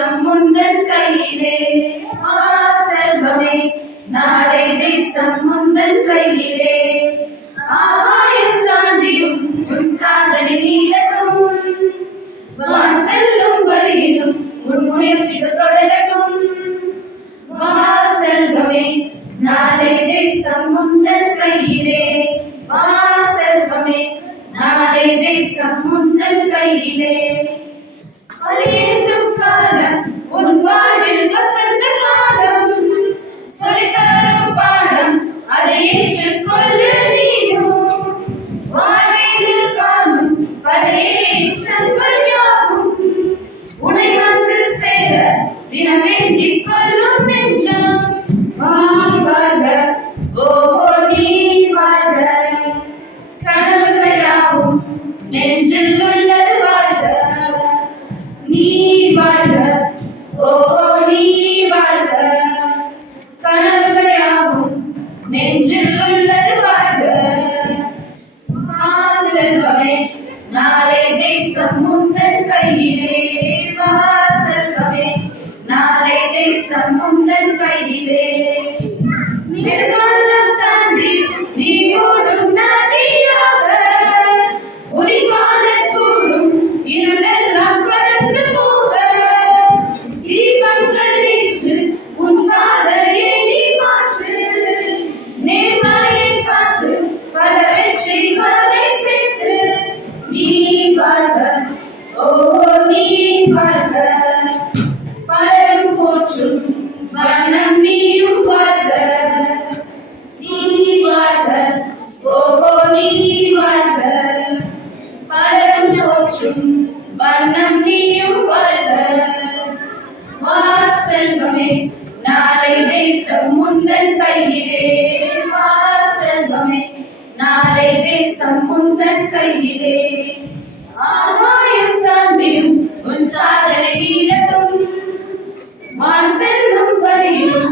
தேசம் முந்தன் கையிலே செல்வமே நாளை தேசம் முந்தன் கையிலே ஆகாயம் தாண்டியும் உன் சாதனை நீளட்டும் வான் செல்லும் வழியிலும் உன் முயற்சிகள் தொடரட்டும் செல்வமே நாளை தேசம் முந்தன் கையிலே செல்வமே நாளை தேசம் முந்தன் கையிலே அழியேற்றும் காலம் உன் வாழ்வில் வசந்த காலம் சொல்லி சாரும் பாடம் அதை ஏற்றுக்கொள்ள நீயும் வாழ்வில் காணும் பல ஏற்றங்கள் யாவும் உன்னை வந்து சேர தினம் வேண்டிக் கொள்ளும் நெஞ்சம் வாழ்க ஓ நீ வாழ்க கனவுகள் யாவும் நெஞ்சில் உள்ளது வாழ்க நீ வாழ்க ஓ நீ வாழ்க கனவுகள் யாவும் நெஞ்சில் உள்ளது வாழ்க செல்வமே நாளை தேசம் முந்தன் கையிலே செல்வமே நாளை தேசம் முந்தன் கையிலே நெடுங்காலம் தாண்டி நீ ஓடும் நதியாக ஒளிகாண கூடும் இருளெல்லாம் கடந்து போக தீபங்கள் நீச்சு உன் பாதையை நீ மாற்று நேர்மையை காத்து பல வெற்றிகளை சேர்த்து நீ வாழ்க ஓ நீ வாழ்க பலரும் போற்றும் வண்ணம் நீயும் வாழ்க நீ வாழ்க ஓ நீ வாழ்க பலரும் போற்றும் வண்ணம் நீயும் வாழ்க செல்வமே நாளை தேசம் முந்தன் கையிலே செல்வமே நாளை தேசம் முந்தன் கையிலே ஆகாயம் தாண்டியும் உன் சாதனை நீளட்டும் வான் செல்லும் வரையிலும்